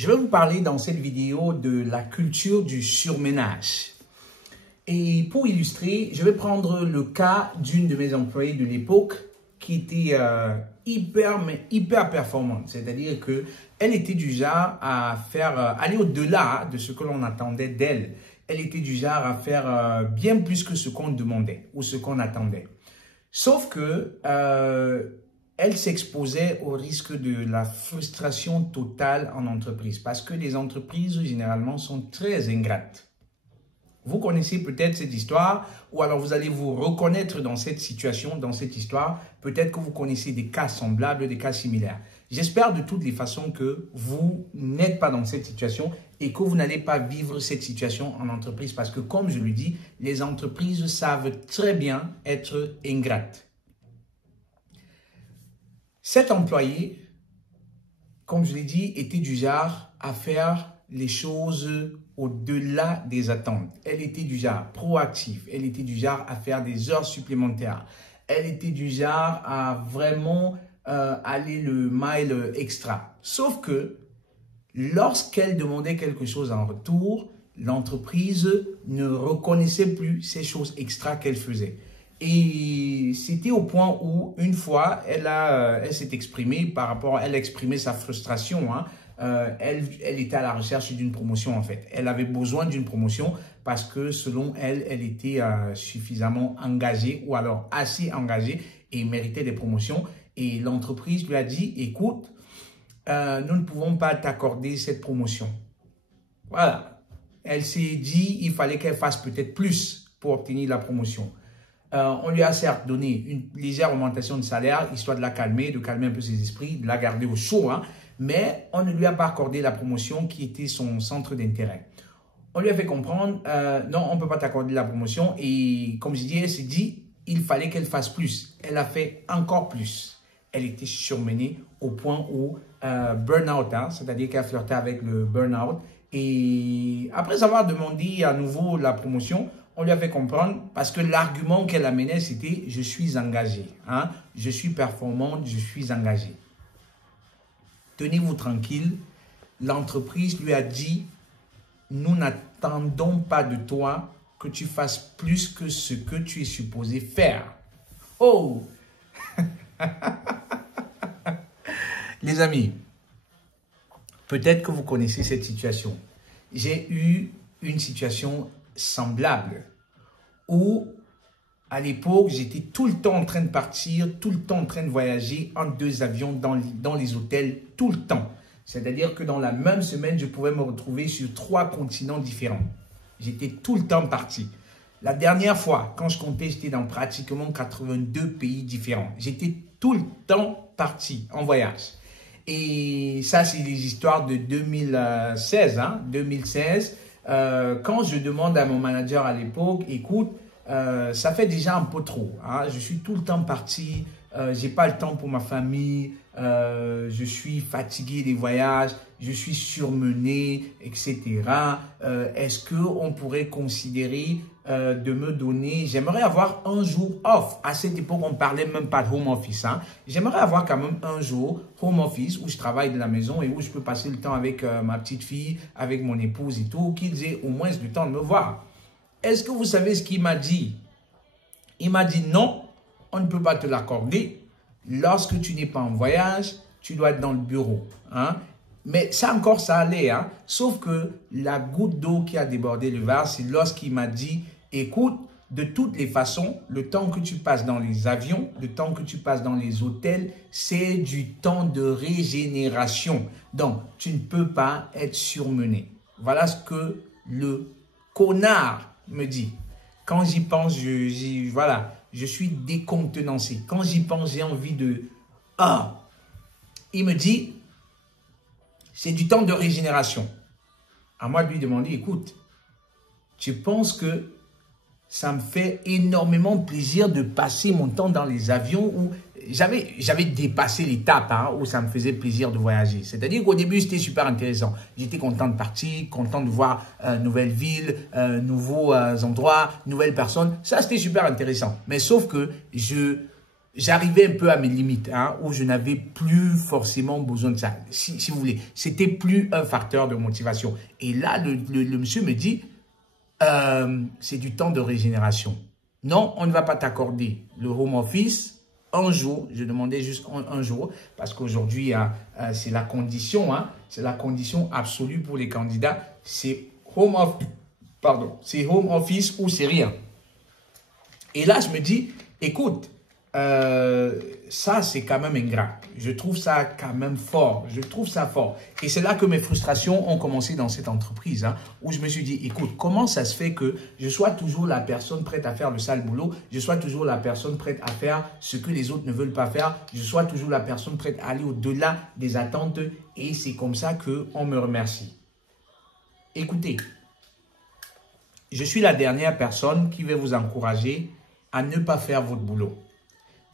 Je vais vous parler dans cette vidéo de la culture du surménage. Et pour illustrer, je vais prendre le cas d'une de mes employées de l'époque qui était hyper performante. C'est-à-dire qu'elle était du genre à faire, aller au-delà de ce que l'on attendait d'elle. Elle était du genre à faire bien plus que ce qu'on demandait ou ce qu'on attendait. Sauf que elle s'exposait au risque de la frustration totale en entreprise parce que les entreprises généralement sont très ingrates. Vous connaissez peut-être cette histoire ou alors vous allez vous reconnaître dans cette situation, dans cette histoire. Peut-être que vous connaissez des cas semblables, des cas similaires. J'espère de toutes les façons que vous n'êtes pas dans cette situation et que vous n'allez pas vivre cette situation en entreprise parce que, comme je le dis, les entreprises savent très bien être ingrates. Cet employé, comme je l'ai dit, était du genre à faire les choses au-delà des attentes. Elle était du genre proactive, elle était du genre à faire des heures supplémentaires. Elle était du genre à vraiment aller le mile extra. Sauf que lorsqu'elle demandait quelque chose en retour, l'entreprise ne reconnaissait plus ces choses extra qu'elle faisait. Et c'était au point où, une fois, elle s'est exprimée par rapport, elle exprimait sa frustration. Elle était à la recherche d'une promotion en fait. Elle avait besoin d'une promotion parce que selon elle, elle était suffisamment engagée ou alors assez engagée et méritait des promotions. Et l'entreprise lui a dit, écoute, nous ne pouvons pas t'accorder cette promotion. Voilà. Elle s'est dit, il fallait qu'elle fasse peut-être plus pour obtenir la promotion. On lui a certes donné une légère augmentation de salaire, histoire de la calmer, de calmer un peu ses esprits, de la garder au chaud, mais on ne lui a pas accordé la promotion qui était son centre d'intérêt. On lui a fait comprendre, non, on ne peut pas t'accorder la promotion. Et comme je dis, elle s'est dit, il fallait qu'elle fasse plus. Elle a fait encore plus. Elle était surmenée au point où burn-out, c'est-à-dire qu'elle flirtait avec le burn-out. Et après avoir demandé à nouveau la promotion, on lui a fait comprendre, parce que l'argument qu'elle amenait, c'était « je suis engagé ». Je suis performante, je suis engagé. Tenez-vous tranquille, l'entreprise lui a dit « nous n'attendons pas de toi que tu fasses plus que ce que tu es supposé faire ». Oh. Les amis, peut-être que vous connaissez cette situation. J'ai eu une situation semblable où à l'époque, j'étais tout le temps en train de partir, tout le temps en train de voyager en 2 avions dans les hôtels, tout le temps. C'est-à-dire que dans la même semaine, je pouvais me retrouver sur 3 continents différents. J'étais tout le temps parti. La dernière fois, quand je comptais, j'étais dans pratiquement 82 pays différents. J'étais tout le temps parti en voyage. Et ça, c'est les histoires de 2016. 2016, quand je demande à mon manager à l'époque, écoute, ça fait déjà un peu trop. Je suis tout le temps parti, j'ai pas le temps pour ma famille, je suis fatigué des voyages, je suis surmené, etc. Est-ce qu'on pourrait considérer de me donner, j'aimerais avoir un jour off. À cette époque, on ne parlait même pas de home office. J'aimerais avoir quand même un jour home office où je travaille de la maison et où je peux passer le temps avec ma petite fille, avec mon épouse et tout, qu'ils aient au moins le temps de me voir. Est-ce que vous savez ce qu'il m'a dit? Il m'a dit non, on ne peut pas te l'accorder. Lorsque tu n'es pas en voyage, tu dois être dans le bureau. Mais ça encore, ça allait. Sauf que la goutte d'eau qui a débordé le vase, c'est lorsqu'il m'a dit, écoute, de toutes les façons, le temps que tu passes dans les avions, le temps que tu passes dans les hôtels, c'est du temps de régénération. Donc, tu ne peux pas être surmené. Voilà ce que le connard me dit. Quand j'y pense, je suis décontenancé. Quand j'y pense, j'ai envie de... Il me dit, c'est du temps de régénération. À moi de lui demander, écoute, tu penses que ça me fait énormément plaisir de passer mon temps dans les avions où j'avais dépassé l'étape où ça me faisait plaisir de voyager. C'est-à-dire qu'au début, c'était super intéressant. J'étais content de partir, content de voir nouvelles villes, nouveaux endroits, nouvelles personnes. Ça, c'était super intéressant. Mais sauf que je j'arrivais un peu à mes limites, hein, où je n'avais plus forcément besoin de ça, si vous voulez. C'était plus un facteur de motivation. Et là, le monsieur me dit, c'est du temps de régénération. Non, on ne va pas t'accorder le home office un jour. Je demandais juste un jour, parce qu'aujourd'hui, c'est la condition, hein, c'est la condition absolue pour les candidats. C'est home office ou c'est rien. Et là, je me dis, écoute, ça, c'est quand même ingrat. Je trouve ça quand même fort. Je trouve ça fort. Et c'est là que mes frustrations ont commencé dans cette entreprise, hein, où je me suis dit, écoute, comment ça se fait que je sois toujours la personne prête à faire le sale boulot, je sois toujours la personne prête à faire ce que les autres ne veulent pas faire, je sois toujours la personne prête à aller au-delà des attentes, et c'est comme ça qu'on me remercie. Écoutez, je suis la dernière personne qui va vous encourager à ne pas faire votre boulot.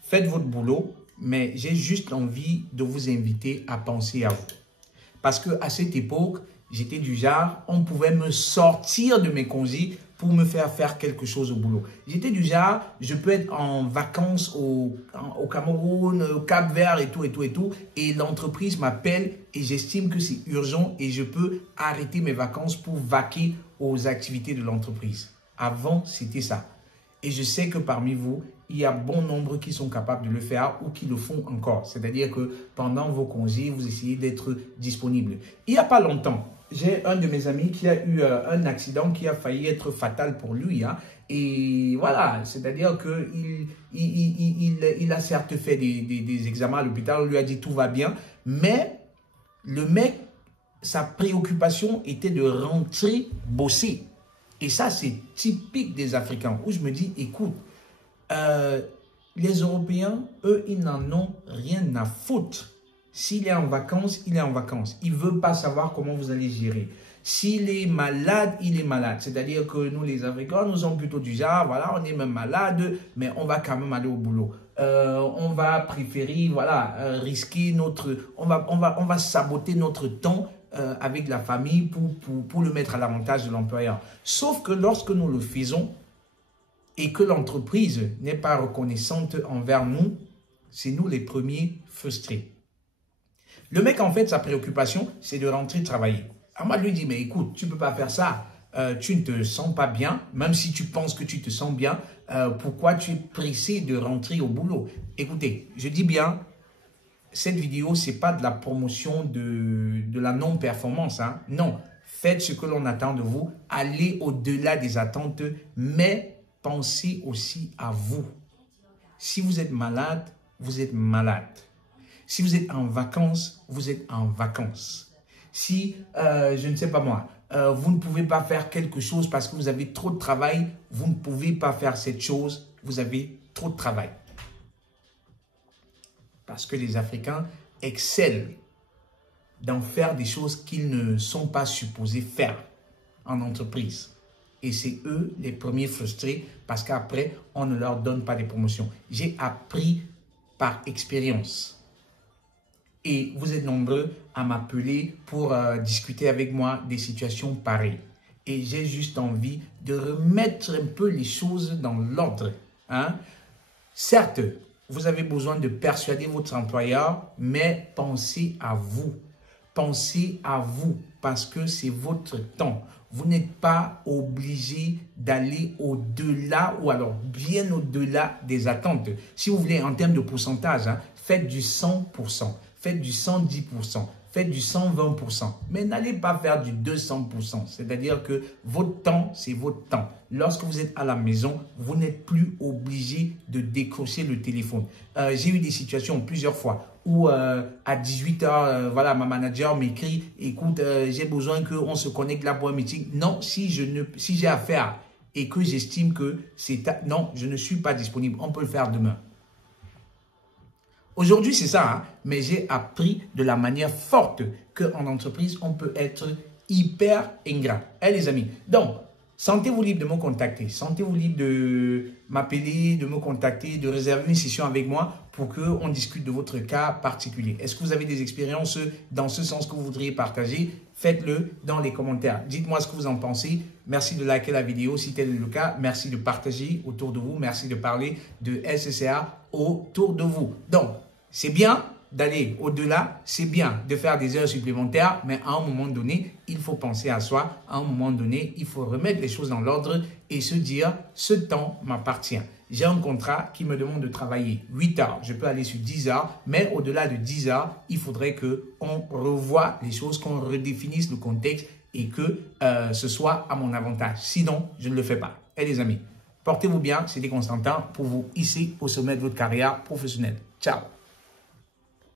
Faites votre boulot, mais j'ai juste envie de vous inviter à penser à vous. Parce qu'à cette époque, j'étais du genre, on pouvait me sortir de mes congés pour me faire quelque chose au boulot. J'étais du genre, je peux être en vacances au Cameroun, au Cap-Vert et tout, et l'entreprise m'appelle et j'estime que c'est urgent et je peux arrêter mes vacances pour vaquer aux activités de l'entreprise. Avant, c'était ça. Et je sais que parmi vous, il y a bon nombre qui sont capables de le faire ou qui le font encore. C'est-à-dire que pendant vos congés, vous essayez d'être disponible. Il n'y a pas longtemps, j'ai un de mes amis qui a eu un accident qui a failli être fatal pour lui. Hein. Et voilà, c'est-à-dire qu'il a certes fait des examens à l'hôpital, on lui a dit tout va bien, mais le mec, sa préoccupation était de rentrer bosser. Et ça, c'est typique des Africains, où je me dis, écoute, les Européens, eux, ils n'en ont rien à foutre. S'il est en vacances, il est en vacances. Il ne veut pas savoir comment vous allez gérer. S'il est malade, il est malade. C'est-à-dire que nous, les Africains, nous sommes plutôt du genre, voilà, on est même malade, mais on va quand même aller au boulot. On va préférer, voilà, risquer notre... On va saboter notre temps avec la famille pour le mettre à l'avantage de l'employeur. Sauf que lorsque nous le faisons et que l'entreprise n'est pas reconnaissante envers nous, c'est nous les premiers frustrés. Le mec, en fait, sa préoccupation, c'est de rentrer travailler. Alors moi, je lui dis, mais écoute, tu ne peux pas faire ça. Tu ne te sens pas bien, même si tu penses que tu te sens bien. Pourquoi tu es pressé de rentrer au boulot? Écoutez, je dis bien, cette vidéo, ce n'est pas de la promotion de la non-performance. Hein. Non, faites ce que l'on attend de vous. Allez au-delà des attentes, mais pensez aussi à vous. Si vous êtes malade, vous êtes malade. Si vous êtes en vacances, vous êtes en vacances. Si, je ne sais pas moi, vous ne pouvez pas faire quelque chose parce que vous avez trop de travail, vous ne pouvez pas faire cette chose, vous avez trop de travail. Parce que les Africains excellent dans faire des choses qu'ils ne sont pas supposés faire en entreprise. Et c'est eux les premiers frustrés parce qu'après, on ne leur donne pas des promotions. J'ai appris par expérience. Et vous êtes nombreux à m'appeler pour discuter avec moi des situations pareilles. Et j'ai juste envie de remettre un peu les choses dans l'ordre. Hein? Certes, vous avez besoin de persuader votre employeur, mais pensez à vous. Pensez à vous parce que c'est votre temps. Vous n'êtes pas obligé d'aller au-delà ou alors bien au-delà des attentes. Si vous voulez, en termes de pourcentage, hein, faites du 100%, faites du 110%, faites du 120%. Mais n'allez pas faire du 200%. C'est-à-dire que votre temps, c'est votre temps. Lorsque vous êtes à la maison, vous n'êtes plus obligé de décrocher le téléphone. J'ai eu des situations plusieurs fois où à 18 h, voilà, ma manager m'écrit, écoute, j'ai besoin qu'on se connecte là pour un meeting. Non, si j'ai affaire et que j'estime que c'est... Non, je ne suis pas disponible. On peut le faire demain. Aujourd'hui, c'est ça, hein? Mais j'ai appris de la manière forte qu'en entreprise, on peut être hyper ingrat. Eh les amis, donc, Sentez-vous libre de me contacter. Sentez-vous libre de m'appeler, de me contacter, de réserver une session avec moi pour qu'on discute de votre cas particulier. Est-ce que vous avez des expériences dans ce sens que vous voudriez partager? Faites-le dans les commentaires. Dites-moi ce que vous en pensez. Merci de liker la vidéo si tel est le cas. Merci de partager autour de vous. Merci de parler de SCCA autour de vous. Donc, c'est bien d'aller au-delà, c'est bien de faire des heures supplémentaires, mais à un moment donné, il faut penser à soi. À un moment donné, il faut remettre les choses dans l'ordre et se dire, ce temps m'appartient. J'ai un contrat qui me demande de travailler 8 heures. Je peux aller sur 10 heures, mais au-delà de 10 heures, il faudrait qu'on revoie les choses, qu'on redéfinisse le contexte et que ce soit à mon avantage. Sinon, je ne le fais pas. Et les amis, portez-vous bien, c'était Constantin pour vous hisser au sommet de votre carrière professionnelle. Ciao!